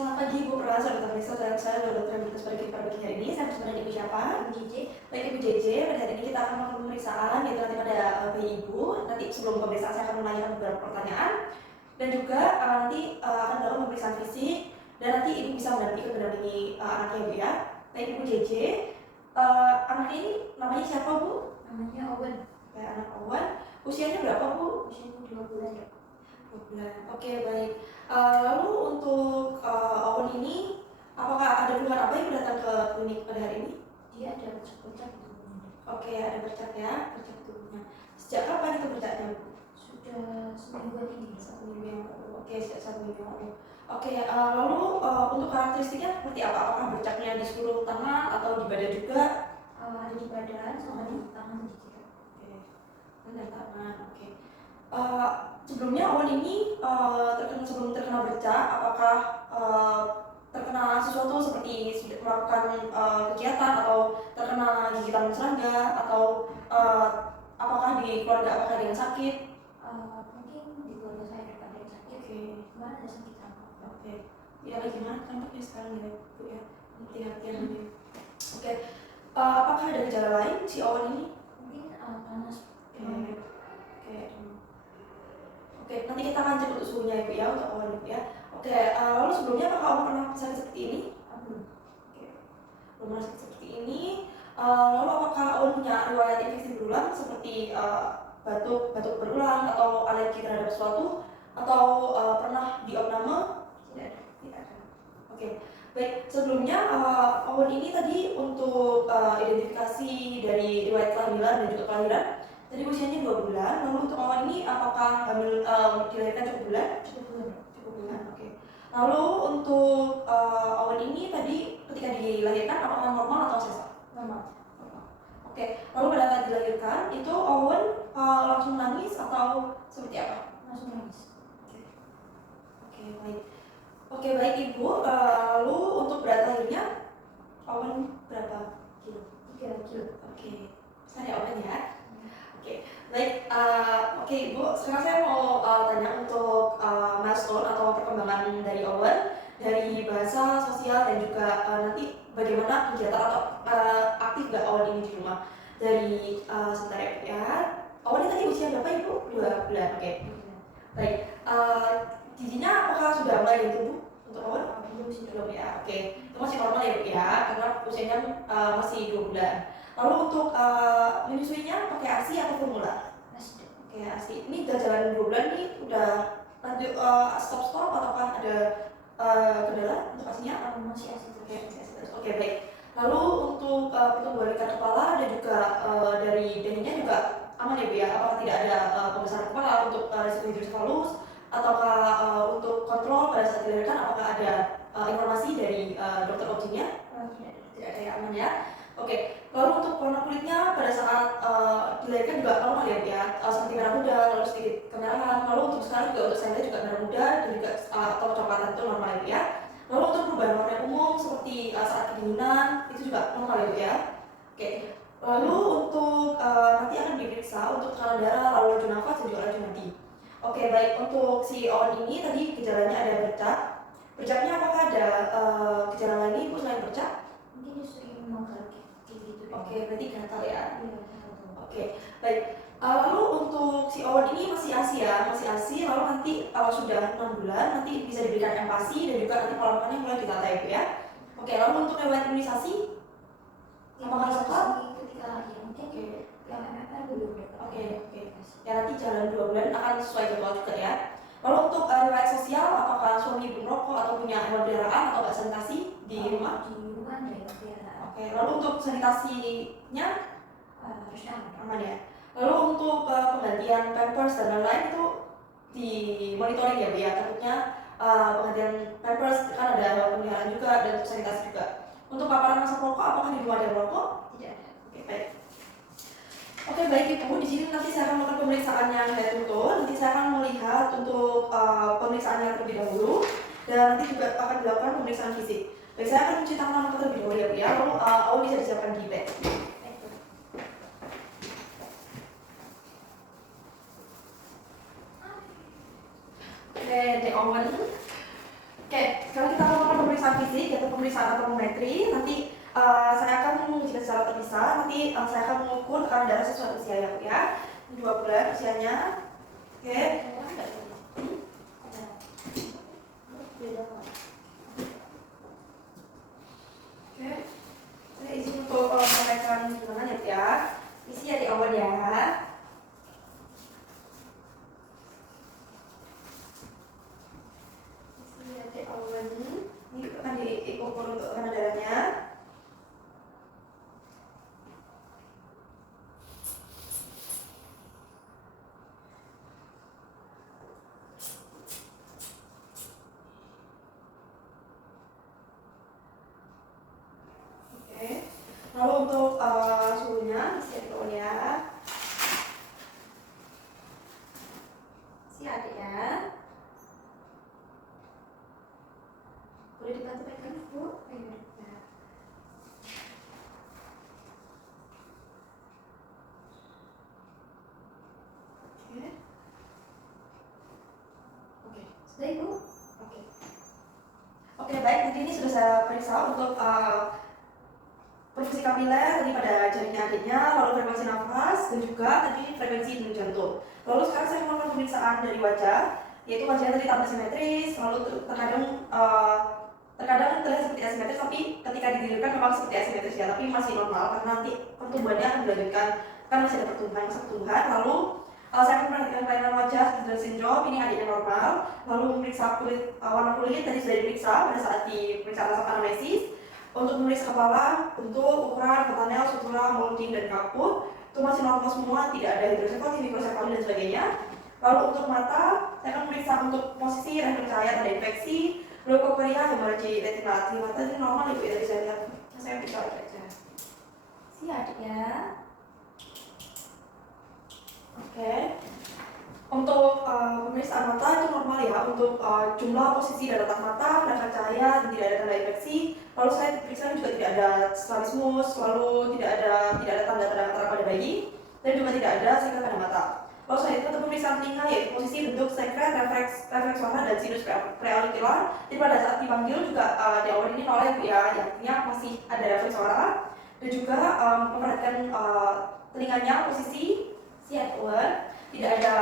Selamat pagi Bu Pras, sahabat Dr. dan saya adalah Dr. Emeritus pada pagi hari ini. Saya bersama Ibu siapa? Ibu JJ. Baik Ibu JJ, pada hari ini kita akan melakukan pemeriksaan yaitu nanti pada bayi Ibu. Nanti sebelum pemeriksaan saya akan menanyakan beberapa pertanyaan dan juga nanti akan dilakukan pemeriksaan fisik dan nanti Ibu bisa mendampingi anaknya Ibu ya. Baik Ibu JJ, anak ini namanya siapa Bu? Namanya Owen. Ya, anak Owen. Usianya berapa Bu? Usianya 2 bulan ya. 2 bulan. Oke, baik. Lalu untuk Owen ini, apakah ada keluhan apa yang datang ke klinik pada hari ini? Dia ada bercak-bercak di tubuhnya. Oke, ada bercak ya, bercak di tubuhnya. Sejak kapan itu bercaknya? Sudah semingguan ini. 1 minggu yang lalu. Oke, sejak 1 minggu yang lalu. Oke, lalu untuk karakteristiknya seperti apa? Apakah bercaknya di seluruh tangan atau di badan juga? Ada di badan sama di tangan sedikit. Oke, dan tangan. Oke. Sebelumnya Owen ini sebelum terkena bercak, apakah terkena sesuatu seperti melakukan kegiatan atau terkena gigitan serangga atau apakah di keluarga apakah ada yang sakit? Mungkin di keluarga saya ada yang sakit. Oke. Kemarin ada sakit sama. Oke. Ya bagaimana tampaknya sekarang ya Bu ya? Hati-hatian ini. Oke. Apakah ada gejala lain si Owen ini? Mungkin panas. Oke, nanti kita akan cek untuk suhunya Ibu ya, untuk Owen Ibu ya. Oke, lalu sebelumnya apakah Owen pernah sakit seperti ini? Belum. Oke, belum pernah sakit seperti ini. Lalu apakah Owen punya riwayat infeksi berulang seperti batuk berulang atau alergi terhadap sesuatu atau pernah diopname? Tidak ada. Tidak ada. Oke, baik. Sebelumnya Owen ini tadi untuk identifikasi dari riwayat kehamilan dan juga kelahiran. Tadi usianya 2 bulan, lalu untuk Owen ini apakah hamil dilahirkan cukup bulan? Cukup bulan, oke. Lalu untuk Owen ini tadi ketika dilahirkan apakah normal atau sesar? Normal. Oke, lalu pada saat dilahirkan itu Owen langsung nangis atau seperti apa? Langsung nangis. Oke, baik. Oke, baik Ibu. Lalu untuk berat lahirnya Owen berapa kilo? 3 kilo. Oke, besar ya Owen ya. Oke, baik. Oke Ibu, sekarang saya mau tanya untuk milestone atau perkembangan dari Owen dari bahasa, sosial dan juga nanti bagaimana kegiatan atau aktif nggak Owen ini di rumah dari sebentar ya. Owen ini tadi usia berapa Ibu? 2 bulan. Oke. Baik. Giginya apakah sudah mulai tumbuh untuk Owen? Belum ya. Oke, itu masih normal ya Bu ya, karena usianya masih 2 bulan. Lalu untuk menyusuinya pakai ASI atau formula? ASI. Oke, ASI. Ini udah jalan 2 bulan nih, udah lanjut stop ataukah ada kendala untuk ASI-nya? Masih ASI. Oke, masih ASI terus. Oke, baik. Lalu untuk pertumbuhan ikat kepala dan juga dari dahinya juga aman ya Bu ya? Apakah tidak ada pembesaran kepala untuk resiko hidrosefalus ataukah untuk kontrol pada saat dilahirkan apakah ada informasi dari dokter objeknya? Tidak ada ya, aman ya. Oke, lalu untuk warna kulitnya pada saat dilahirkan juga normal ya Bu ya, seperti merah muda, lalu sedikit kemerahan. Lalu untuk sekarang juga untuk saya juga merah muda dan juga atau coklatan itu normal ya Bu ya. Lalu untuk perubahan warna umum seperti saat kedinginan itu juga normal ya Bu ya. Oke, lalu untuk nanti akan diperiksa untuk tekanan darah, lalu laju nafas dan juga laju nadi. Oke, baik. Untuk si Owen ini tadi gejalanya ada bercak. Bercaknya apakah ada gejala lain Bu selain bercak? Mungkin dia sering menggerak gitu. Oke, berarti gatal ya. Iya. Oke, baik. Lalu untuk si Owen ini masih ASI ya, masih ASI. Lalu nanti kalau sudah 6 bulan nanti bisa diberikan empasi dan juga nanti pola makannya mulai ditata ya Bu ya. Oke, lalu untuk riwayat imunisasi apakah lengkap? Ketika lahir mungkin yang MMR belum. Oke. Ya nanti jalan 2 bulan akan sesuai jadwal juga ya. Lalu untuk riwayat sosial apakah suami ibu merokok atau punya hewan peliharaan atau nggak sanitasi di rumah? Di rumah ada hewan peliharaan. Oke, lalu untuk sanitasinya harus aman ya. Lalu untuk penggantian pampers dan lain-lain itu di monitoring ya Bu ya. Takutnya penggantian pampers kan ada hewan peliharaan juga dan untuk sanitasi juga. Untuk paparan asap rokok apakah di rumah ada rokok? Tidak ada. Oke, baik. Oke, baik Ibu. Di sini nanti saya akan melakukan pemeriksaan yang head to toe. Nanti saya akan melihat untuk pemeriksaannya terlebih dahulu dan nanti juga akan dilakukan pemeriksaan fisik. Baik, saya akan mencuci tangan terlebih dahulu ya Bu ya. Lalu Owen bisa disiapkan di bed. Oke, Owen. Oke, sekarang kita akan melakukan pemeriksaan fisik yaitu pemeriksaan termometri. Nanti saya akan mengujikan secara terpisah. Nanti saya akan mengukur tekanan darah sesuai usia ya Bu ya. 2 bulan usianya. Oke. Oke. Saya izin untuk menyampaikan gimana ya. Isi ya di awal ya. Ini akan diukur untuk tekanan darahnya. Oke. Lalu untuk suhunya bisa diukur ya. Si adik ya. Boleh dibantu pegang Bu? Ayo. Oke. Sudah Ibu? Oke, baik. Nanti ini sudah saya periksa untuk perfusi kapiler tadi pada jarinya adiknya, lalu frekuensi nafas dan juga tadi frekuensi denyut jantung. Lalu sekarang saya melakukan pemeriksaan dari wajah, yaitu wajahnya tadi tampak simetris, lalu terkadang terlihat seperti asimetris, tapi ketika didirikan memang seperti asimetris ya, tapi masih normal karena nanti pertumbuhannya akan dilanjutkan, kan masih ada pertumbuhan, masa pertumbuhan. Lalu saya akan memperhatikan kelainan wajah Down syndrome, ini adiknya normal. Lalu memeriksa warna kulit tadi sudah diperiksa pada saat di pemeriksaan asap anamnesis. Untuk memeriksa kepala, bentuk, ukuran, pertanyaan, sutura, molding, dan kaput itu masih normal semua, tidak ada hidrosefali, mikrosefali, dan sebagainya. Lalu untuk mata, saya akan memeriksa untuk posisi refleks cahaya tanda infeksi, leukoperia, hemoragi retina. Mata ini normal Ibu ya, tadi saya lihat. Saya periksa refleksnya. Si adik ya. Oke. Untuk pemeriksaan mata itu normal ya, untuk jumlah posisi dan letak mata, refleks cahaya, dan tidak ada tanda infeksi. Lalu saya periksa juga tidak ada strabismus, lalu tidak ada tanda-tanda mata pada bayi, dan juga tidak ada sekret pada mata. Lalu selanjutnya untuk pemeriksaan telinga yaitu posisi bentuk sekret, refleks suara dan sinus preaurikular. Jadi pada saat dipanggil juga di awal ini nolnya Bu ya, artinya masih ada refleks suara, dan juga memperhatikan telinganya posisi siat tidak ada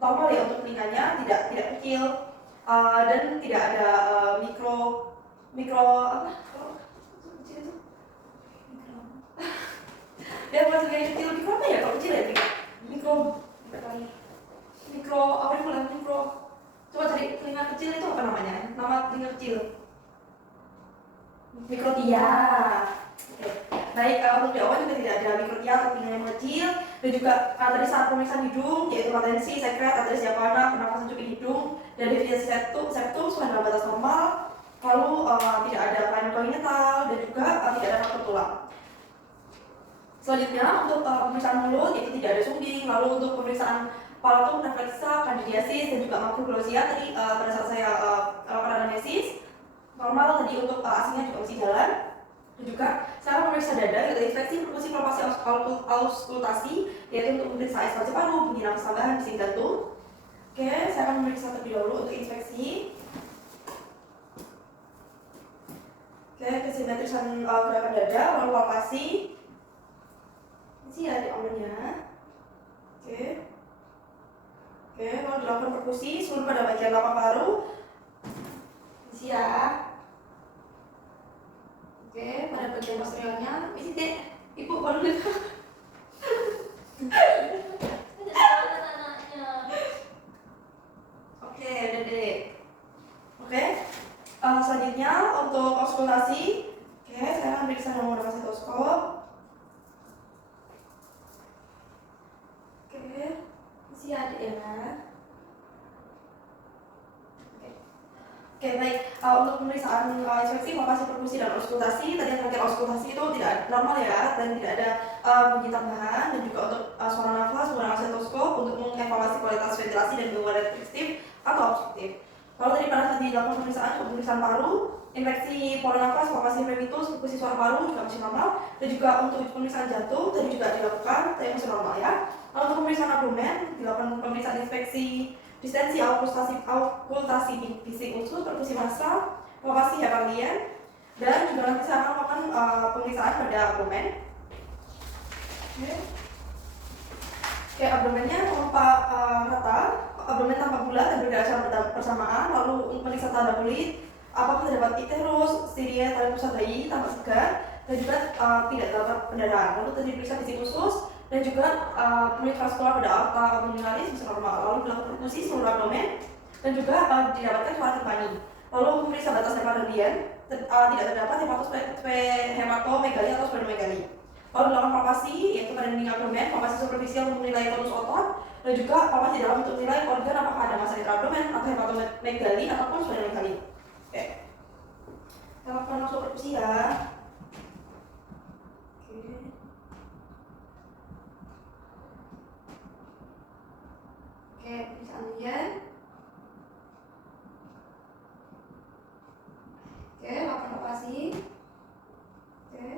normal ya untuk telinganya, tidak kecil dan tidak ada mikro apa kalau kecil itu dia bukan telinga kecil, mikro apa ya kalau kecil ya mikro auricular, mikro coba cari telinga kecil itu apa namanya, nama telinga kecil mikrotia. Oke. Baik, untuk di awal juga tidak ada mikrotia atau telinga yang kecil, dan juga tadi saat pemeriksaan hidung yaitu latensi, sekret, arteris diafragma, pernafasan cukup hidung, dan definisi septum sudah dalam batas normal. Lalu tidak ada kelainan kongenital dan juga tidak ada faktor tulang. Selanjutnya untuk pemeriksaan mulut yaitu tidak ada sumbing. Lalu untuk pemeriksaan palatum, refleksa, kandidiasis, dan juga makroglosia tadi pada saat saya anamnesis normal tadi untuk aslinya juga masih jalan. Dan juga saya memeriksa dada yaitu inspeksi perkusi palpasi auskultasi yaitu untuk memeriksa ekspansi paru, bunyi nafas tambahan, bising jantung. Oke, saya akan memeriksa terlebih dahulu untuk inspeksi. Oke, kesimetrisan gerakan dada, lalu palpasi. Ini ya di awalnya. Oke, lalu dilakukan perkusi seluruh pada bagian lapak paru. Isi ya. Oke, pada bagian posteriornya, isi deh, Ibu baru lihat. Oke, udah deh. Oke, selanjutnya untuk auskultasi. Oke, saya akan periksa menggunakan stetoskop. Oke, isi adik ya. Oke, baik. Untuk pemeriksaan inspeksi, palpasi, perkusi, dan auskultasi, tadi yang terakhir auskultasi itu tidak normal ya, dan tidak ada bunyi tambahan, dan juga untuk suara nafas menggunakan stetoskop untuk mengevaluasi kualitas ventilasi dan gangguan restriktif atau obstruktif. Lalu tadi pada saat dilakukan pemeriksaan paru, infeksi pola nafas, palpasi brevitus, perkusi suara paru juga masih normal, dan juga untuk pemeriksaan jantung tadi juga dilakukan, tapi masih normal ya. Lalu untuk pemeriksaan abdomen, dilakukan pemeriksaan inspeksi distensi, aukultasi bisik usus, perkusi massal, palpasi kalian, dan juga nanti saya akan melakukan pemeriksaan pada abdomen. Oke, abdomennya tampak rata, abdomen tampak bulat dan bergerak secara bersamaan. Lalu untuk memeriksa tanda kulit, apakah terdapat icterus, styria, tali pusat bayi, tampak segar, dan juga tidak terdapat pendarahan. Lalu tadi diperiksa visi khusus dan juga fluid vaskular pada aorta abdominalis bisa normal. Lalu dilakukan perfusi seluruh abdomen dan juga didapatkan suara timpani. Lalu memeriksa batas hepatogen, tidak terdapat hepatomegali atau splenomegali. Lalu dilakukan palpasi, yaitu pada dinding abdomen, palpasi superficial untuk menilai tonus otot, dan juga palpasi dalam untuk menilai organ apakah ada massa intraabdomen atau hepatomegali ataupun splenomegali. Oke, kita lakukan langsung perfusi ya. Oke, pemeriksaan antigen. Oke, lakukan palpasi. Oke.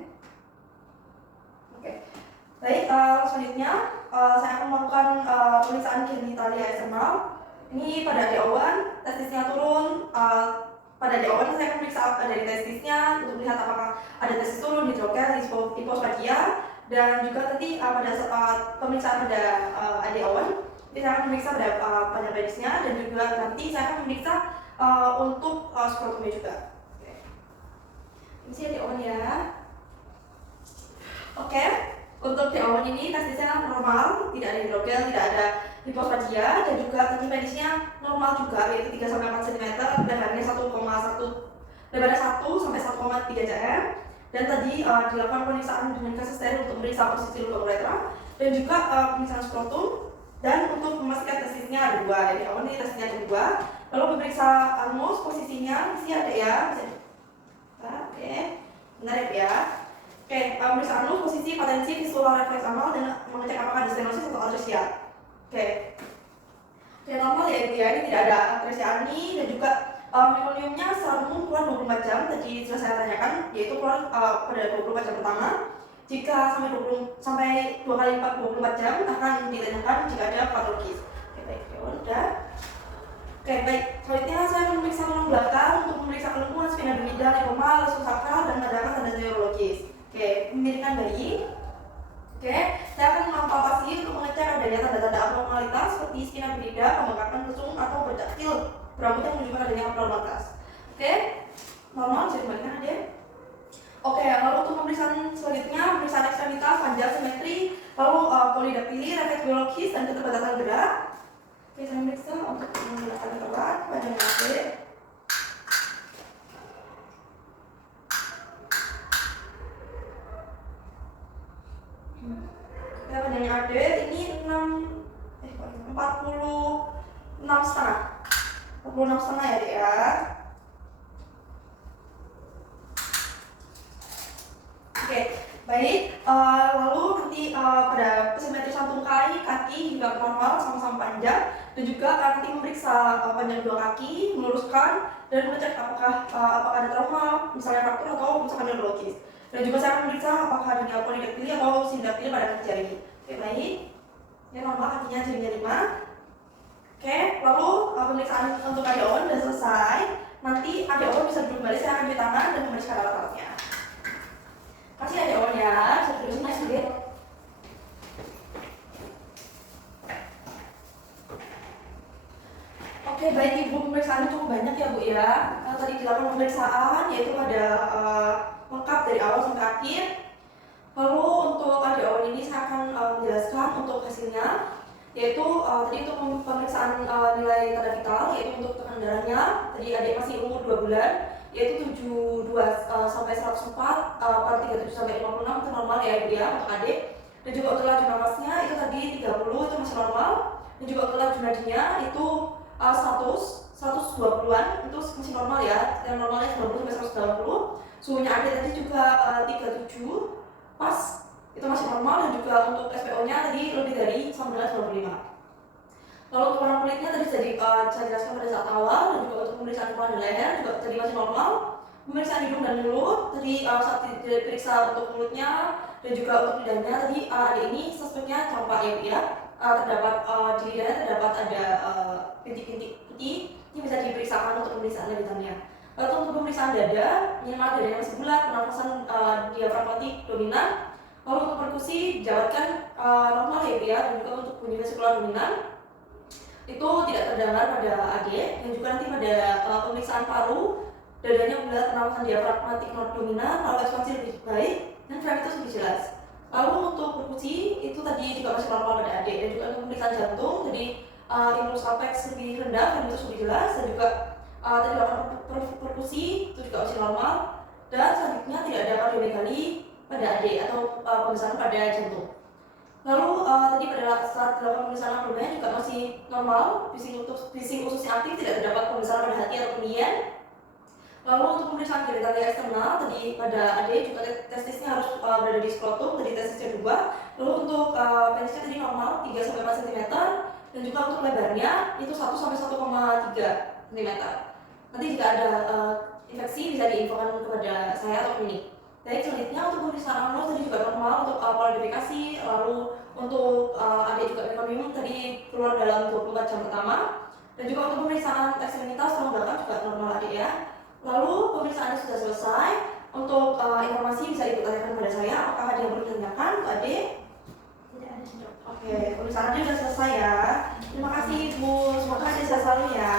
Baik, selanjutnya saya akan melakukan pemeriksaan genitalia eksternal. Ini pada adik Owen, testisnya turun. Pada adik Owen saya akan memeriksa dari testisnya untuk melihat apakah ada testis turun, hidrokel, hipospadia, dan juga nanti pada saat pemeriksaan pada adik Owen, saya akan memeriksa pada panjang penisnya, dan juga nanti saya akan memeriksa untuk skrotumnya juga. Oke. Ini adik Owen ya. Oke, untuk di awal ini testisnya normal, tidak ada hidrogel, tidak ada hipospadia, dan juga tadi penisnya normal juga, yaitu 3-4 cm, lebarnya 1 sampai 1,3 cm, dan tadi dilakukan pemeriksaan dengan kasus steril untuk memeriksa posisi lubang uretra, dan juga pemeriksaan skrotum, dan untuk memastikan testisnya ada 2. Jadi awal ini testisnya ada 2. Lalu memeriksa anus, posisinya masih ada ya. Oke, benar ya. Oke, pemeriksaan anus, posisi patensi visual refleks anal dan mengecek apakah ada stenosis atau atresia. Oke, normal ya ini tidak ada atresia ani, dan juga mekoniumnya secara umum keluar 24 jam. Tadi sudah saya tanyakan, yaitu keluar pada 24 jam pertama. Jika sampai 2 kali 24 jam akan ditanyakan jika ada patologis. Oke, baik, ya udah. Oke, baik. Selanjutnya saya akan memeriksa tulang belakang untuk memeriksa kelumpuhan spina bifida, lipoma, lesus sakral, dan adakah tanda neurologis. Oke, pemilikan bayi. Oke, saya akan melakukan palpasi untuk mengecek adanya tanda-tanda abnormalitas seperti spina bifida, pembengkakan lesung, atau bercaktil berambut yang menunjukkan adanya abnormalitas. Oke, normal, bisa dibalikan aja. Oke, lalu untuk pemeriksaan selanjutnya, pemeriksaan ekstremitas, panjang, simetri, lalu polidaktili, refleks biologis, dan keterbatasan gerak. Oke, saya memeriksa untuk menggunakan kerat, panjang AD. Ya, panjangnya AD ini 46,5 ya dek ya. Oke, baik. Lalu nanti pada simetri jantung kaki juga normal, sama-sama panjang, dan juga nanti memeriksa panjang dua kaki, meluruskan, dan mengecek apakah ada trauma, misalnya fraktur atau misalkan neurologis. Dan juga saya akan memeriksa apakah adanya polidaktili atau sindaktili pada kaki jari. Oke, baik. Ini normal, kakinya jarinya 5. Oke, lalu pemeriksaan untuk adik Owen sudah selesai. Nanti adik Owen bisa duduk kembali, saya akan cuci tangan dan memeriksa alat-alatnya. Kasih adik Owen ya, bisa duduk sini sedikit. Oke, baik Ibu, pemeriksaan cukup banyak ya Bu ya. Tadi dilakukan pemeriksaan yaitu pada lengkap dari awal sampai akhir. Lalu untuk adik Owen ini saya akan menjelaskan untuk hasilnya, yaitu tadi untuk pemeriksaan nilai tanda vital, yaitu untuk tekanan darahnya. Tadi adik masih umur 2 bulan, yaitu 72 sampai 104 per 37 sampai 56 itu normal ya Ibu ya untuk adik. Dan juga untuk laju nafasnya itu tadi 30 itu masih normal. Dan juga untuk laju nadinya itu 120-an itu masih normal ya. Yang normalnya 90 sampai 180. Suhunya adik tadi juga 37 pas, itu masih normal, dan juga untuk SPO-nya tadi lebih dari 19,95. Lalu untuk warna kulitnya tadi saya jelaskan pada saat awal, dan juga untuk pemeriksaan kepala dan leher juga tadi masih normal. Pemeriksaan hidung dan mulut tadi saat diperiksa untuk mulutnya dan juga untuk lidahnya tadi adik ini suspeknya campak ya Bu ya. Terdapat di lidahnya terdapat ada bintik-bintik putih, ini bisa diperiksakan untuk pemeriksaan lanjutannya. Lalu untuk pemeriksaan dada, minimal dada yang masih bulat, pernafasan diafragmatik dominan. Lalu untuk perkusi, jawatkan normal ya ya, dan juga untuk bunyi vesikular dominan itu tidak terdengar pada AD, dan juga nanti pada pemeriksaan paru, dadanya bulat, pernafasan diafragmatik dominan, lalu ekspansi lebih baik, dan frenitus lebih jelas. Lalu untuk perkusi itu tadi juga masih normal pada AD, dan juga untuk pemeriksaan jantung, jadi impulus apex lebih rendah, frenitus lebih jelas, dan juga tadi dilakukan perkusi itu juga masih normal, dan selanjutnya tidak ada kardiomegali pada AD atau pembesaran pada jantung. Lalu tadi pada saat dilakukan pemeriksaan abdomen juga masih normal, bising ususnya aktif, tidak terdapat pembesaran pada hati atau kenian. Lalu untuk pemeriksaan genitalia eksternal tadi pada AD juga testisnya harus berada di skrotum, tadi testisnya 2. Lalu untuk penisnya tadi normal 3-4 cm, dan juga untuk lebarnya itu 1-1,3 cm. Nanti jika ada infeksi bisa diinfokan kepada saya atau klinik. Baik, selanjutnya untuk pemeriksaan anus tadi juga normal untuk pola defekasi, lalu untuk ada juga mekonium tadi keluar dalam 24 jam pertama, dan juga untuk pemeriksaan ekstremitas tulang belakang juga normal adik ya. Lalu pemeriksaannya sudah selesai. Untuk informasi bisa ibu tanyakan kepada saya, apakah ada yang perlu ditanyakan ke adik? Tidak ada dok. Oke, pemeriksaannya sudah selesai ya. Terima kasih ibu, semoga adik sehat selalu ya.